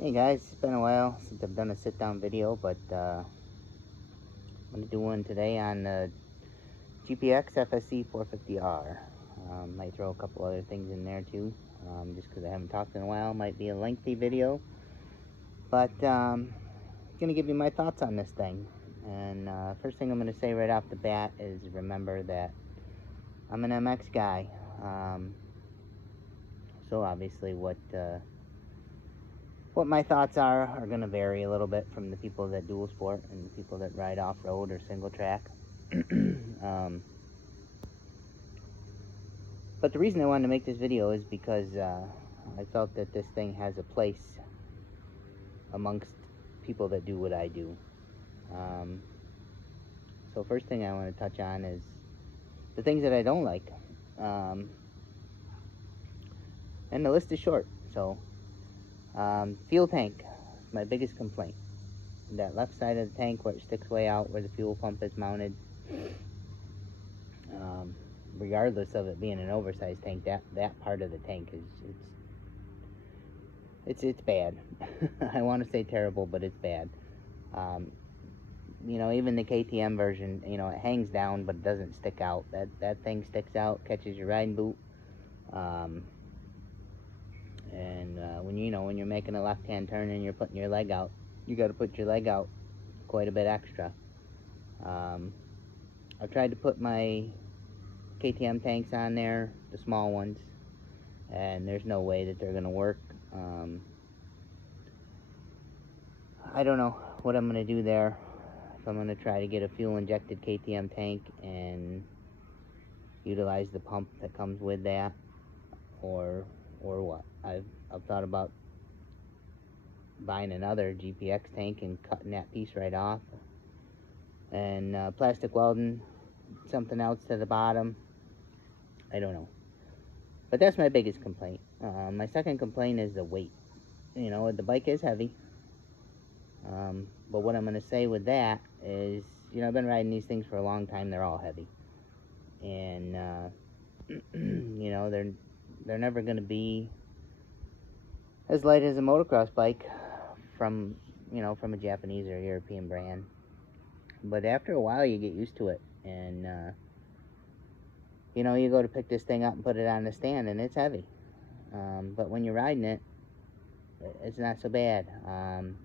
Hey guys, it's been a while since I've done a sit-down video, but I'm going to do one today on the GPX fse450r. Might throw a couple other things in there too, just because I haven't talked in a while. Might be a lengthy video, but I'm going to give you my thoughts on this thing. And first thing I'm going to say right off the bat is remember that I'm an MX guy. So obviously what my thoughts are going to vary a little bit from the people that dual sport and the people that ride off-road or single track. But the reason I wanted to make this video is because I felt that this thing has a place amongst people that do what I do. So first thing I want to touch on is the things that I don't like. And the list is short. So fuel tank, my biggest complaint. That left side of the tank where it sticks way out, where the fuel pump is mounted, regardless of it being an oversized tank, that part of the tank is it's bad. I want to say terrible, but it's bad. You know, even the KTM version, you know, it hangs down but it doesn't stick out. That thing sticks out, catches your riding boot. When you're making a left-hand turn and you're putting your leg out, you got to put your leg out quite a bit extra. I've tried to put my KTM tanks on there, the small ones, and there's no way that they're gonna work. I don't know what I'm gonna do there. If I'm gonna try to get a fuel injected KTM tank and utilize the pump that comes with that, or what. I've thought about buying another GPX tank and cutting that piece right off, and plastic welding something else to the bottom. I don't know, but that's my biggest complaint. My second complaint is the weight. You know, the bike is heavy, but what I'm going to say with that is, you know, I've been riding these things for a long time. They're all heavy, and you know, they're never going to be as light as a motocross bike from a Japanese or European brand. But after a while, you get used to it, and you know, you go to pick this thing up and put it on the stand, and it's heavy. But when you're riding it, it's not so bad. And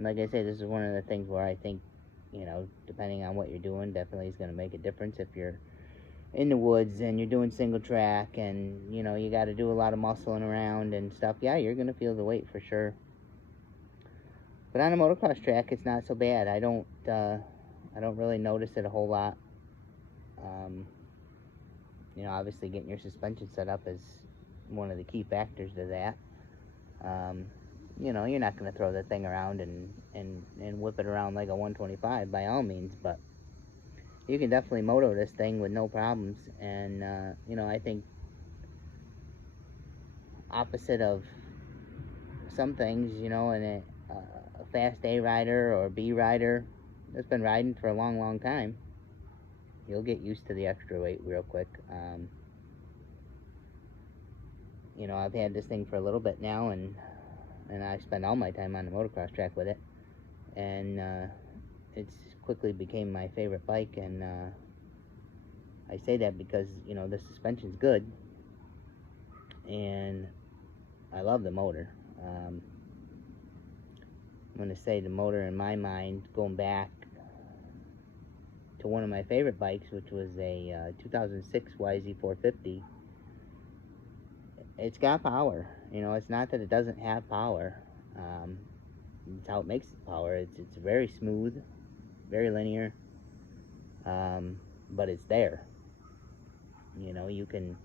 like I say, this is one of the things where I think, you know, depending on what you're doing, definitely is going to make a difference. If you're in the woods and you're doing single track and, you know, you got to do a lot of muscling around and stuff, yeah, you're going to feel the weight for sure. But on a motocross track, it's not so bad. I don't really notice it a whole lot. You know, obviously getting your suspension set up is one of the key factors to that. You know, you're not going to throw that thing around and whip it around like a 125 by all means, but you can definitely moto this thing with no problems. And you know, I think opposite of some things, you know, and a fast A rider or B rider that's been riding for a long time, you'll get used to the extra weight real quick. You know, I've had this thing for a little bit now, and I spend all my time on the motocross track with it, and it's quickly became my favorite bike. And I say that because, you know, the suspension's good, and I love the motor. I'm going to say the motor, in my mind, going back to one of my favorite bikes, which was a 2006 YZ450, it's got power. You know, it's not that it doesn't have power. It's how it makes its power. It's very smooth, very linear, but it's there. You know, you can...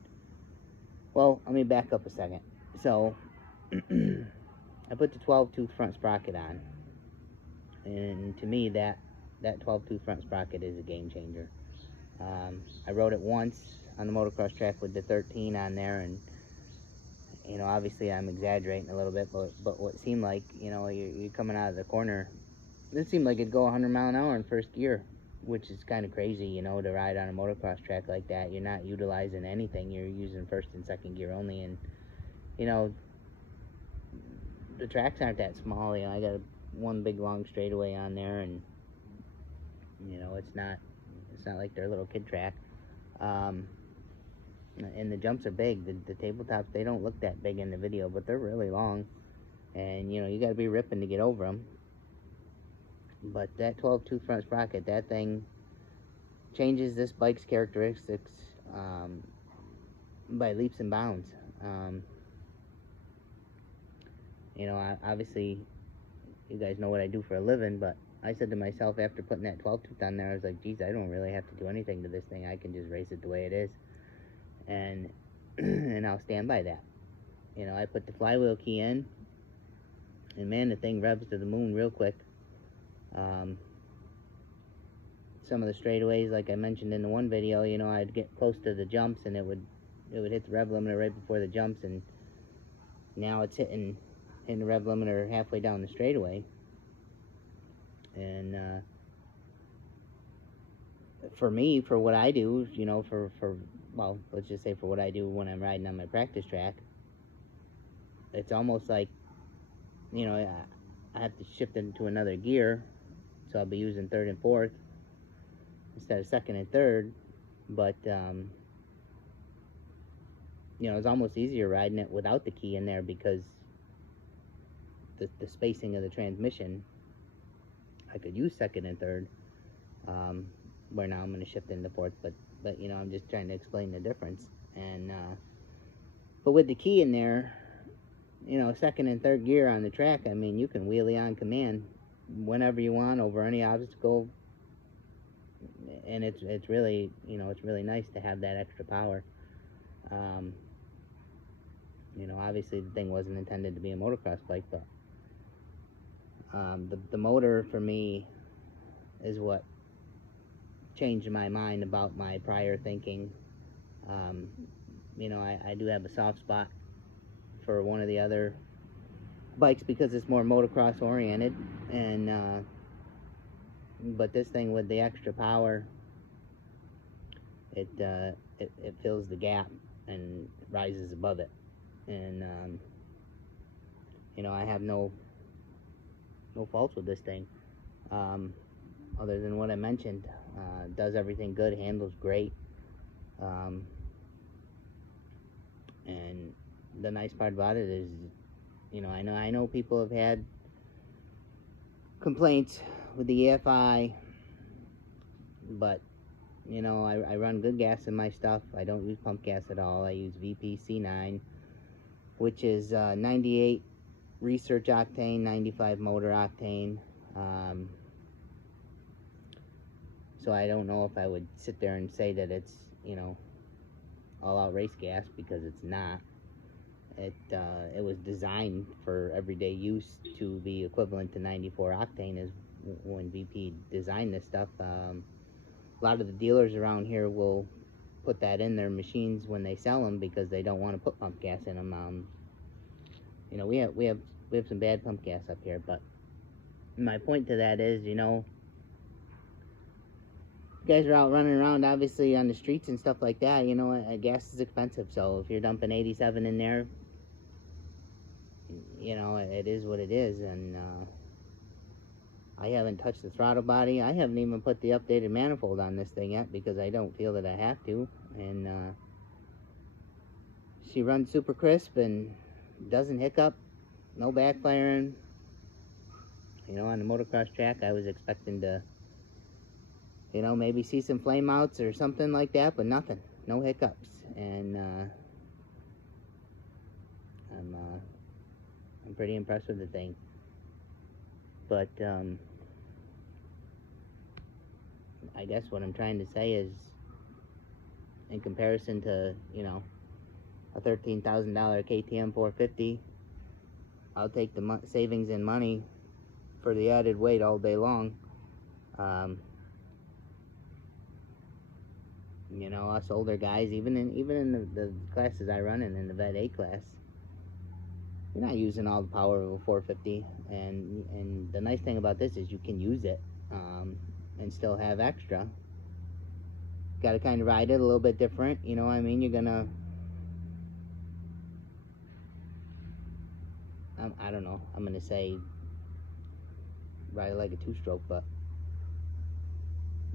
Well, let me back up a second. So, I put the 12-tooth front sprocket on, and to me, that 12-tooth front sprocket is a game changer. I rode it once on the motocross track with the 13 on there, and you know, obviously I'm exaggerating a little bit, but what seemed like, you know, you're coming out of the corner, it seemed like it'd go 100 mile an hour in first gear, which is kind of crazy, you know, to ride on a motocross track like that. You're not utilizing anything. You're using first and second gear only, and, you know, the tracks aren't that small. You know, I got one big long straightaway on there, and you know, it's not like their little kid track. And the jumps are big. The tabletops, they don't look that big in the video, but they're really long, and you know, you got to be ripping to get over them. But that 12-tooth front sprocket, that thing changes this bike's characteristics by leaps and bounds. You know, obviously, you guys know what I do for a living, but I said to myself after putting that 12-tooth on there, I was like, geez, I don't really have to do anything to this thing. I can just race it the way it is, and and I'll stand by that. You know, I put the flywheel key in, and man, the thing revs to the moon real quick. Some of the straightaways, like I mentioned in the one video, you know, I'd get close to the jumps, and it would hit the rev limiter right before the jumps, and now it's hitting the rev limiter halfway down the straightaway. And for me, for what I do, you know, well, let's just say for what I do when I'm riding on my practice track, it's almost like, you know, I have to shift into another gear, so I'll be using third and fourth instead of second and third. But you know, it's almost easier riding it without the key in there, because the spacing of the transmission, I could use second and third, where now I'm going to shift into fourth, but you know, I'm just trying to explain the difference. And but with the key in there, you know, second and third gear on the track, I mean, you can wheelie on command whenever you want over any obstacle, and it's really, you know, it's really nice to have that extra power. You know, obviously the thing wasn't intended to be a motocross bike, but the motor for me is what changed my mind about my prior thinking. You know, I do have a soft spot for one of the other bikes because it's more motocross oriented, and but this thing with the extra power, it fills the gap and rises above it. And you know, I have no faults with this thing, other than what I mentioned. Does everything good, handles great, and the nice part about it is, you know, I know people have had complaints with the EFI, but you know, I run good gas in my stuff. I don't use pump gas at all. I use fse450r, which is 98 research octane, 95 motor octane. So I don't know if I would sit there and say that it's, you know, all-out race gas, because it's not. It was designed for everyday use to be equivalent to 94 octane is when VP designed this stuff. A lot of the dealers around here will put that in their machines when they sell them because they don't want to put pump gas in them. You know, we have some bad pump gas up here, but my point to that is, you know, you guys are out running around obviously on the streets and stuff like that. You know, gas is expensive, so if you're dumping 87 in there, you know, it is what it is. And I haven't touched the throttle body. I haven't even put the updated manifold on this thing yet because I don't feel that I have to. And she runs super crisp and doesn't hiccup, no backfiring. You know, on the motocross track, I was expecting to, you know, maybe see some flame outs or something like that, but nothing, no hiccups. And I'm pretty impressed with the thing. But I guess what I'm trying to say is, in comparison to, you know, a $13,000 KTM 450, I'll take the savings in money for the added weight all day long. You know, us older guys, even in the classes I run in the Vet A class, you're not using all the power of a 450. And the nice thing about this is you can use it and still have extra. Got to kind of ride it a little bit different, you know what I mean? You're gonna I don't know, I'm gonna say ride it like a two-stroke, but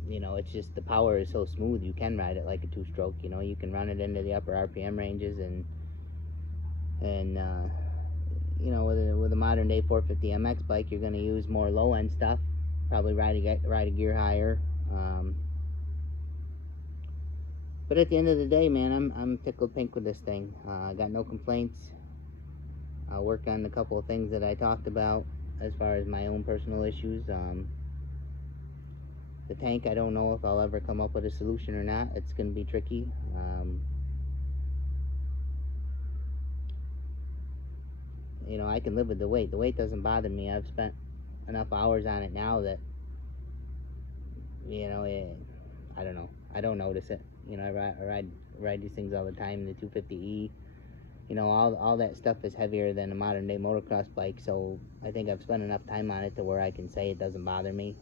you know, it's just the power is so smooth. You can ride it like a two-stroke. You know, you can run it into the upper RPM ranges, and you know, with a modern day 450 MX bike, you're going to use more low end stuff. Probably ride a gear higher. But at the end of the day, man, I'm tickled pink with this thing. I got no complaints. I'll work on a couple of things that I talked about as far as my own personal issues. The tank, I don't know if I'll ever come up with a solution or not. It's going to be tricky. You know, I can live with the weight. The weight doesn't bother me. I've spent enough hours on it now that, you know, I don't know. I don't notice it. You know, I ride these things all the time. The 250E, you know, all that stuff is heavier than a modern day motocross bike. So I think I've spent enough time on it to where I can say it doesn't bother me.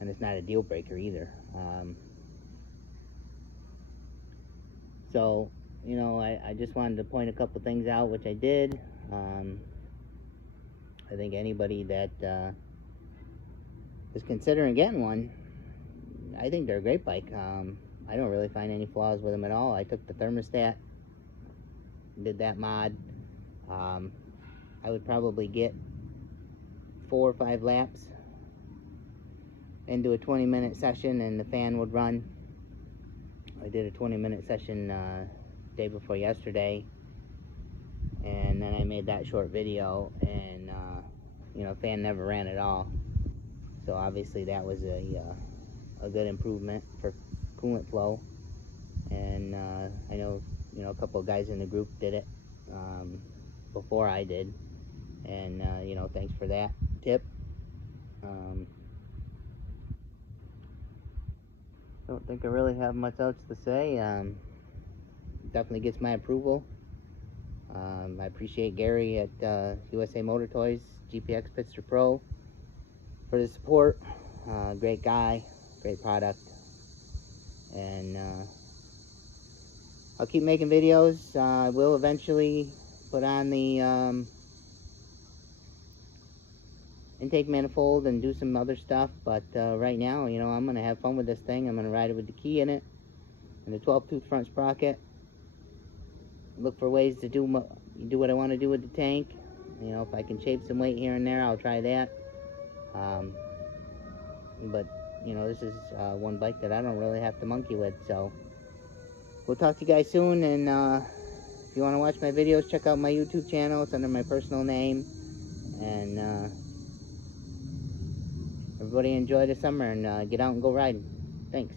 And it's not a deal breaker either. So, you know, I just wanted to point a couple things out, which I did. I think anybody that is considering getting one, I think they're a great bike. I don't really find any flaws with them at all. I took the thermostat, did that mod. I would probably get 4 or 5 laps into a 20-minute session, and the fan would run. I did a 20-minute session day before yesterday, and then I made that short video, and you know, fan never ran at all. So obviously that was a good improvement for coolant flow. And I know, you know, a couple of guys in the group did it before I did, and you know, thanks for that tip. Don't think I really have much else to say. Definitely gets my approval. I appreciate Gary at USA Motor Toys, GPX Pitster Pro, for the support. Great guy, great product, and I'll keep making videos. I will eventually put on the intake manifold and do some other stuff, but right now, you know, I'm going to have fun with this thing. I'm going to ride it with the key in it and the 12-tooth front sprocket. Look for ways to do what I want to do with the tank. You know, if I can shave some weight here and there, I'll try that. But, you know, this is one bike that I don't really have to monkey with, so we'll talk to you guys soon. And if you want to watch my videos, check out my YouTube channel. It's under my personal name. And everybody enjoy the summer and get out and go riding. Thanks.